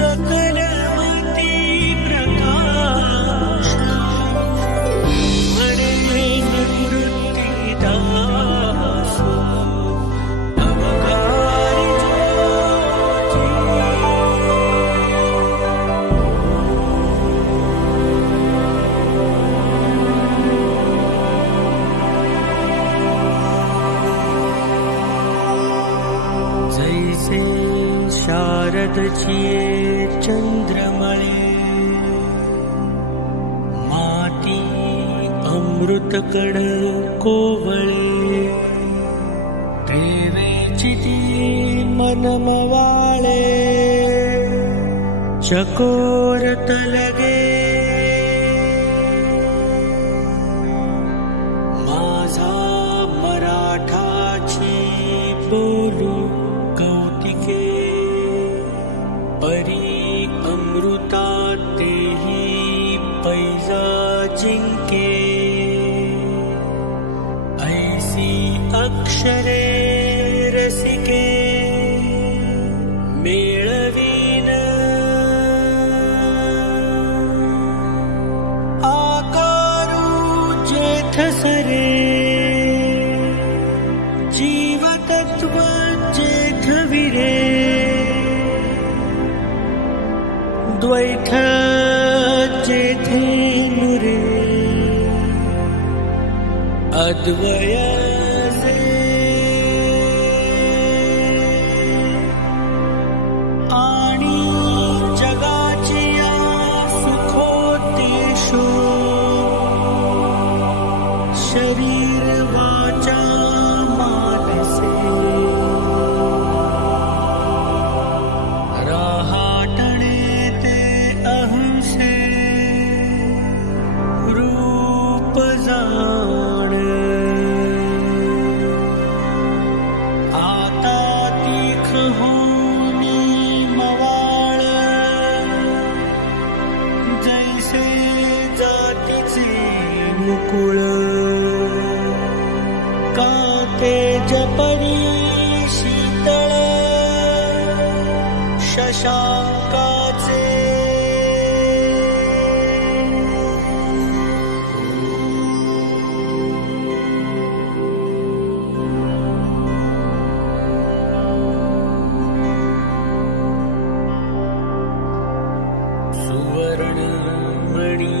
सकलमती प्रकाश म्हणे निवृत्तीदास अवघारी जैसे शारदचिये चंद्रमळे माती अमृतकण कोवळे देवेची ती मनमवाळे चकोर तलगे माझा मराठाची बोलू कौतिके परी अमृता तेही पैजा जिंके ऐसी अक्षरे रसिके मेळवीन आकारू जेठ सरे जीवतत्व जेठ विरे द्वैथ जेथे नुरे अद्वय आणि जगाची या सुखोत्तेषु शरीर वाचा मानसे रहाटणे ते अहंसे रूप जाण आता तीख होनी मवाळ जैसे जातीचे मुकुळ का तेज परी शीतळ शशांकाचे सुवर्ण मणि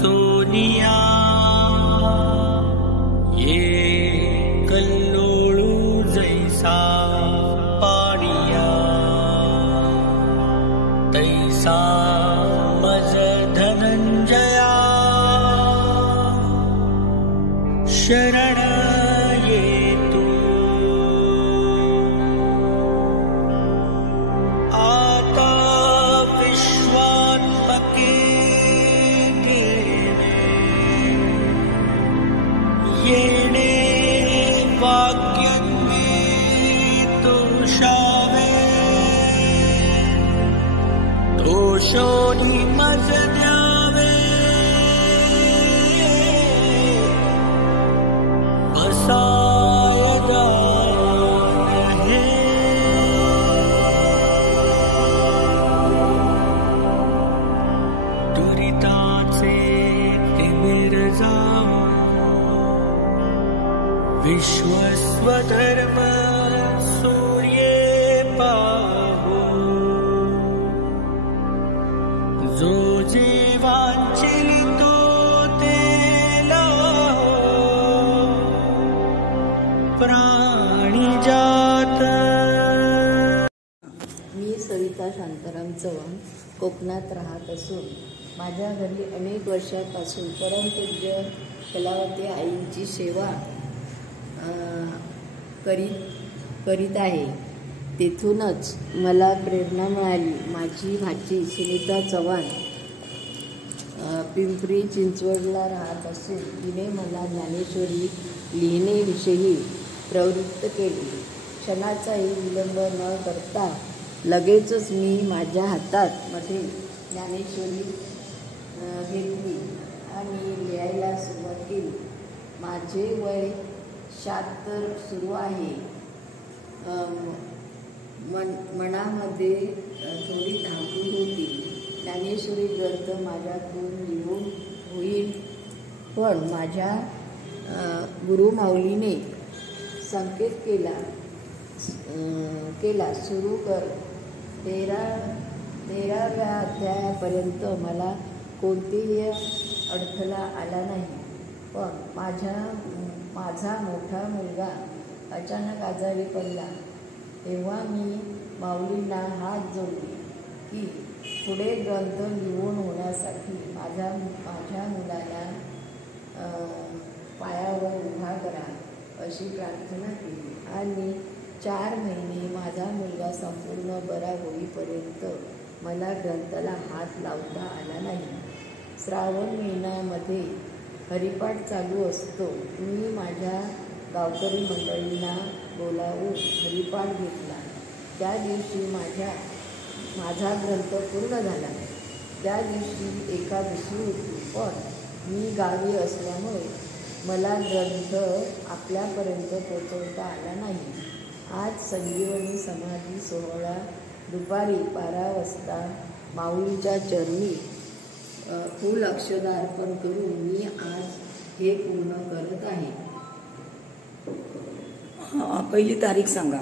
सोनिया ये कल्लोळू जैसा पाणिया तैसा मज धनंजया शरण येतो आता विश्वात्मके येणे वाक्यन्मे तोषावे दोषोनी मज द्यावे बसाय गान हे दुरिताचे तिमिर जावो विश्वस्वधर्म सूर्ये पाहो जो जीवांचिलितो ते लाहो प्राणी जात। मी सविता शांताराम चव्हाण कोकणात राहत असून माझ्या घरी अनेक वर्षांपासून परमपूज्य कलावती आईंची सेवा करीत आहे। तेथूनच मला प्रेरणा मिळाली। माझी भाची सुनीता चव्हाण पिंपरी चिंचवडला राहत असून तिने मला ज्ञानेश्वरी लिहिण्याविषयी प्रवृत्त केले। क्षणाचाही विलंब न करता लगेचच मी माझ्या हातात मध्ये ज्ञानेश्वरी घेतली आणि लिहायला सुरुवात केली। माझे वय 76 सुरू आहे। मनामध्ये थोडी धाकधूक माझ्यातून निघून होईल, पण माझ्या गुरुमाऊलीने संकेत केला सुरू कर. 13व्या अध्यायापर्यंत मला कोणतेही अडथळा आला नाही, पण माझा मोठा मुलगा अचानक आजारी पडला. तेव्हा मी माऊलींना हात जोडले की पुढे ग्रंथ लिहून होण्यासाठी माझ्या मुलाला पायावर उभा करा अशी प्रार्थना केली. आणि 4 महिने माझा मुलगा संपूर्ण बरा होईपर्यंत मला ग्रंथाला हात लावता आला नाही. श्रावण महिन्यामध्ये हरिपाठ चालू असतो. मी माझ्या गावकरी मंडळींना बोलावून हरिपाठ घेतला. त्या दिवशी माझा ग्रंथ पूर्ण झाला. त्या दिवशी एकादशी होती, पण मी गावी असल्यामुळे मला ग्रंथ आपल्यापर्यंत पोचवता आला नाही. आज संजीवनी समाधी सोहळा दुपारी 12 वाजता माऊलीच्या चरणी फूल अक्षता अर्पण करून मी आज हे पूर्ण करत आहे. पहिली तारीख सांगा.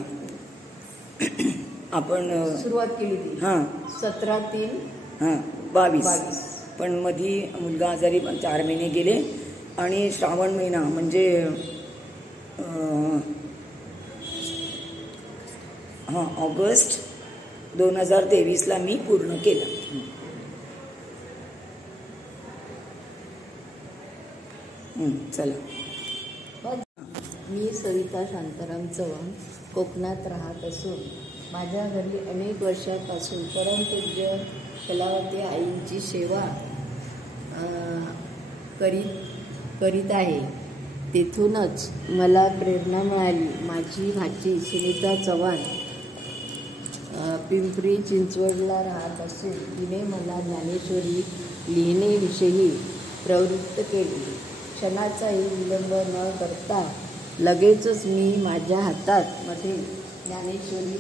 आपण सुरुवात केली ती 17/3 22. पण मधी मुलगा आजारी 4 महिने गेले आणि श्रावण महिना म्हणजे ऑगस्ट 2023ला मी पूर्ण केलं. चला. मी सविता शांताराम चव्हाण कोकणात राहत असून माझ्या घरी अनेक वर्षापासून परमपूज्य कलावती आईंची सेवा करीत आहे. तेथूनच मला प्रेरणा मिळाली. माझी भाची सुनीता चव्हाण पिंपरी चिंचवडला राहत असून तिने मला ज्ञानेश्वरी लिहिण्याविषयी प्रवृत्त केली. क्षणाचाही विलंब न करता लगेचच मी माझ्या हातामध्ये ज्ञानेश्वरी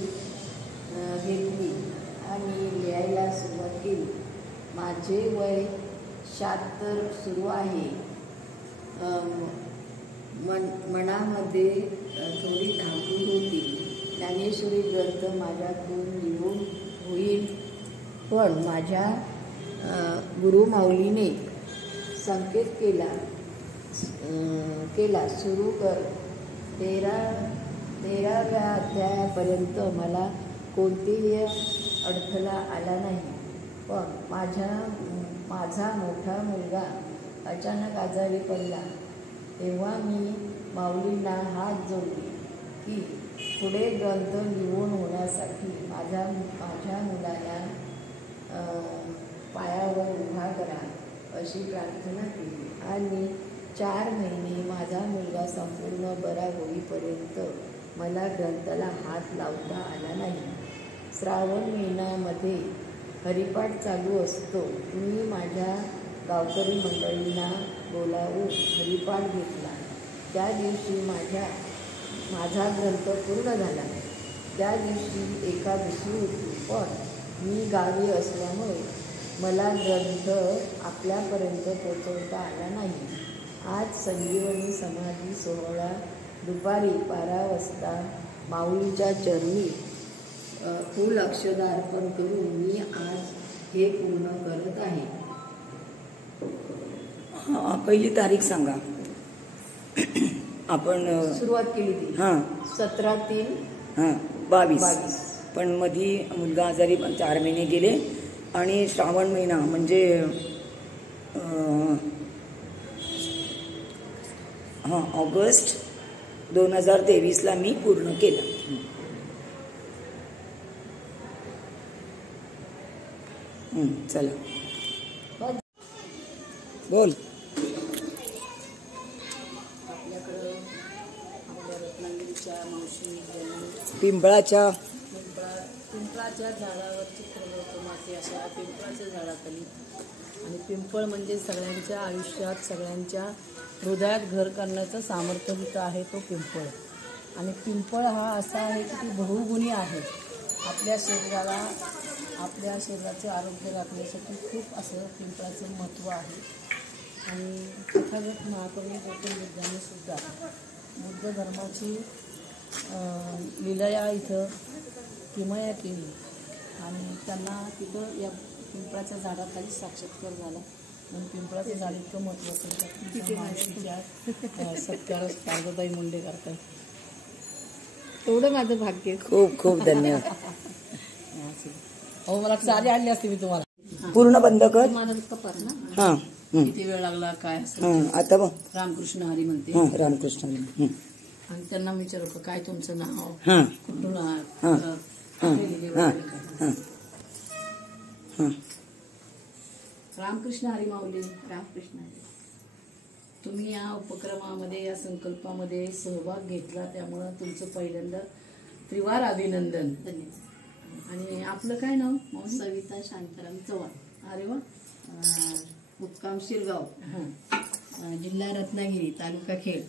घेतली आणि लिहायला सुरुवात केली. माझे वय 76 सुरू आहे. मनामध्ये थोडी धाकधूक होती. ज्ञानेश्वरी ग्रंथ माझ्यातून निघून होईल, पण माझ्या गुरुमाऊलीने संकेत केला सुरू कर. 13व्या अध्यायापर्यंत मला कोणतेही अडथळा आला नाही, पण माझा मोठा मुलगा अचानक आजारी पडला. तेव्हा मी माऊलींना हात जोडले की पुढे ग्रंथ लिहून होण्यासाठी माझ्या मुलाला पायावर उभा करा अशी प्रार्थना केली. आणि 4 महिने माझा मुलगा संपूर्ण बरा होईपर्यंत मला ग्रंथाला हात लावता आला नाही. श्रावण महिन्यामध्ये हरिपाठ चालू असतो. मी माझ्या गावकरी मंडळींना बोलावून हरिपाठ घेतला. त्या दिवशी माझा ग्रंथ पूर्ण झाला. त्या दिवशी एकादशी होती, पण मी गावी असल्यामुळे मला ग्रंथ आपल्यापर्यंत पोचवता आला नाही. आज संजीवनी समाधी सोहळा दुपारी 12 वाजता माऊलीच्या चरणी फूल अक्षता अर्पण करून मी आज हे पूर्ण करत आहे. पहिली तारीख सांगा. आपण सुरुवात केली ती 17/3 22. पण मधी मुलगा आजारी 4 महिने गेले आणि श्रावण महिना म्हणजे ऑगस्ट 2023ला मी पूर्ण केलं. चला. बोल. आपल्याकडं आपल्या रत्नागिरीच्या मावशी पिंपळाच्या झाडावर चित्रमाती अशा पिंपळाच्या झाडाखाली. आणि पिंपळ म्हणजे सगळ्यांच्या आयुष्यात सगळ्यांच्या हृदयात घर करण्याचं सामर्थ्य जिथं आहे तो पिंपळ. आणि पिंपळ हा असा आहे की ती बहुगुणी आहे. आपल्या शरीराला आपल्या शरीराचे आरोग्य राखण्यासाठी खूप असं पिंपळाचं महत्त्व आहे. आणि तथागत महाकवी गौतम बुद्धांनी सुद्धा बुद्ध धर्माची लीलया इथं किमया केली आणि त्यांना तिथं या पिंपळाच्या झाडाखाली साक्षात्कार झाला. म्हणून पिंपळाचं झाड इतकं महत्त्वाचं आहे. सत्कार शारदाताई मुंडे करतात. एवढं माझं भाग्य. खूप खूप धन्यवाद. हो, मला साडी आणली असते मी तुम्हाला. पूर्ण बंद कर. माझा कपात ना. हा. किती वेळ लागला काय असं. आता बघ. रामकृष्ण हरी म्हणते. रामकृष्ण हरी. आणि त्यांना विचारलं काय तुमचं नाव, हा कुठून आहात, हा. कुठे गेले हा. वगैरे काय. हा. रामकृष्ण हरी माऊली. रामकृष्ण हरी. तुम्ही या उपक्रमामध्ये या संकल्पामध्ये सहभाग घेतला त्यामुळं तुमचं पहिल्यांदा त्रिवार अभिनंदन. आणि आपलं काय नाव. सविता शांताराम चव्हाण. अरे वा. मुक्काम शिरगाव, जिल्हा रत्नागिरी, तालुका खेड.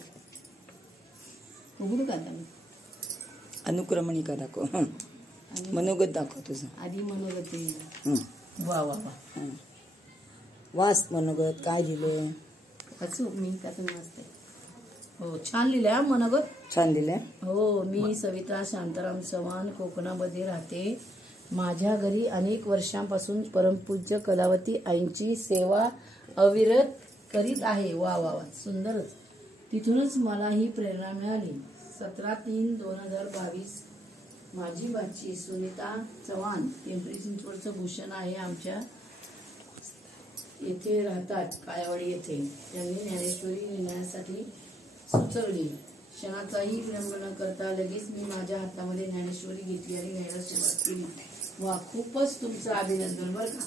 उघडू का आता मी? अनुक्रमणिका दाखव. मनोगत दाखव तुझं. आधी मनोगती. वा वा वा. वाच मनोगत काय लिहिलं. वाचू मी का तुम्ही वाचते. हो, छान लिहिलंय मनोगत. छान लिहिलंय. हो, मी सविता शांताराम चव्हाण कोकणामध्ये राहते. माझ्या घरी अनेक वर्षांपासून परमपूज्य कलावती आईंची सेवा अविरत करीत आहे. वा वा वा, सुंदरच. तिथूनच मला ही प्रेरणा मिळाली. 17/3/2022 माझी भाची सुनीता चव्हाण पिंपरी चिंचवडचं भूषण आहे आमच्या येथे राहतात, कायावाडी येथे. त्यांनी ज्ञानेश्वरी लिहिण्यासाठी सुचवली. क्षणाचाही विलंब न करता लगेच मी माझ्या हातामध्ये ज्ञानेश्वरी घेतली आणि लिहायला सुरुवात केली. वा, खूपच तुमचं अभिनंदन बरं का.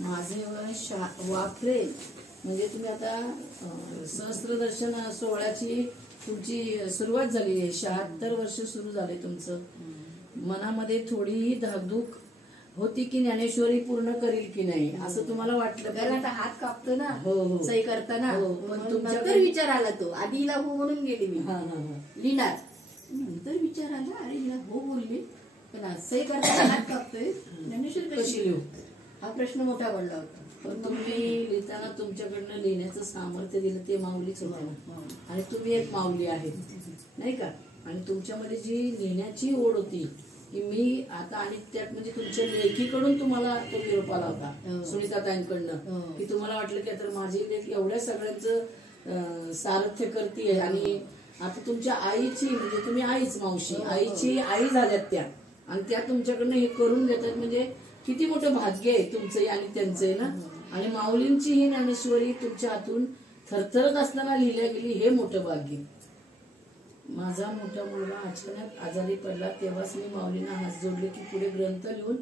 माझे वय वापरे म्हणजे तुम्ही आता सहस्त्रदर्शन सोहळ्याची तुमची सुरुवात झाली आहे. 76 वर्ष सुरू झाले तुमचं. मनामध्ये थोडीही धाकधूक होती की ज्ञानेश्वरी पूर्ण करील की नाही असं तुम्हाला वाटलं. कारण आता हात कापतो ना. हो हो. सही करताना. पण नंतर विचार आला तो. आधी हिला हो म्हणून गेली मी. हा हा हा. लिहिणार. नंतर विचार आला अरे हिला हो बोलली पण सही करताना हात कापतोय ज्ञानेश्वरी कशी लिहू हा प्रश्न मोठा पडला होता. पण तुम्ही लिहिताना तुमच्याकडनं लिहिण्याचं सामर्थ्य दिलं ते माऊलीच होतं. आणि तुम्ही एक माऊली आहे नाही का. आणि तुमच्यामध्ये जी लिहिण्याची ओढ होती की मी आता आणि त्यात म्हणजे तुमच्या लेखीकडून तुम्हाला तो निरोप आला होता सुनीताताईंकडनं की तुम्हाला वाटलं की आता माझी लेख एवढ्या सगळ्यांचं सारथ्य करते. आणि आता तुमच्या आईची म्हणजे तुम्ही आईच मावशी आईची आई झाल्यात त्या आणि त्या तुमच्याकडनं हे करून देतात म्हणजे किती मोठं भाग्य आहे तुमचं आणि त्यांचंही ना. आणि माऊलींची ही ज्ञानेश्वरी तुमच्या हातून थरथरत असताना लिहिल्या गेली हे मोठं भाग्य. माझा मोठा मुलगा अचानक आजारी पडला तेव्हाच मी माऊलींना हात जोडले की पुढे ग्रंथ लिहून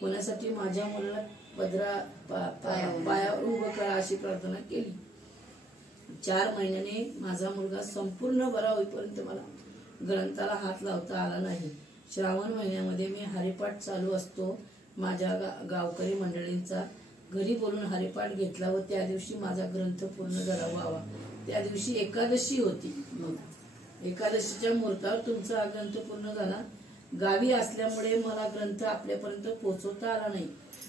होण्यासाठी माझ्या मुलाला पायावर उभं करा अशी प्रार्थना केली. 4 महिन्याने माझा मुलगा संपूर्ण बरा होईपर्यंत मला ग्रंथाला हात लावता आला नाही. श्रावण महिन्यामध्ये मी हरिपाठ चालू असतो माझ्या गावकरी मंडळींचा. घरी बोलून हरिपाठ घेतला व त्या दिवशी माझा ग्रंथ पूर्ण झाला. व्हावा, त्या दिवशी एकादशी होती. मग एकादशीच्या मुहूर्तावर तुमचा हा ग्रंथ पूर्ण झाला. गावी असल्यामुळे मला ग्रंथ आपल्यापर्यंत पोहोचवता आला नाही.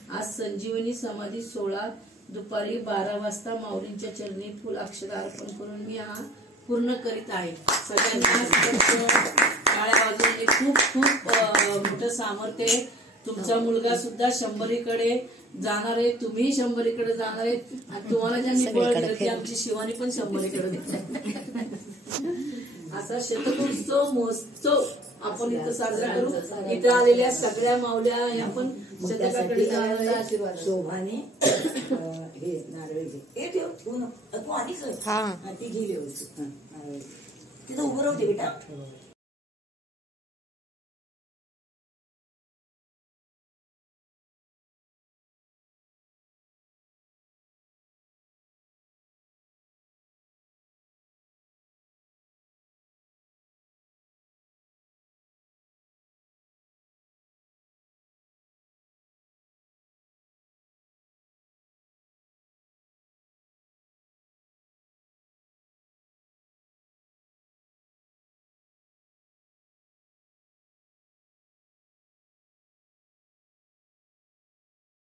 आज संजीवनी समाधी सोहळा दुपारी 12 वाजता माऊलींच्या चरणी फुल अक्षर अर्पण करून मी हा पूर्ण करीत आहे. सगळ्यांना टाळ्या वाजवून खूप खूप मोठं सामर्थ्य आहे. तुमचा मुलगा सुद्धा 100कडे जाणार आहे. तुम्ही 100कडे जाणार आहे. आणि तुम्हाला ज्यांनी बळ दिलं की आमची शिवानी पण 100कडे असा शतकोत्सव महोत्सव आपण इथं साजरा करू. इथं आलेल्या सगळ्या माऊल्या आपण शतकाकडे जाण्याचा आशीर्वाद. शोभाने हे नारळ घे. हे ठेव तू आधीच ती घे व्यवस्थित. तिथं उभं राहते बेटा.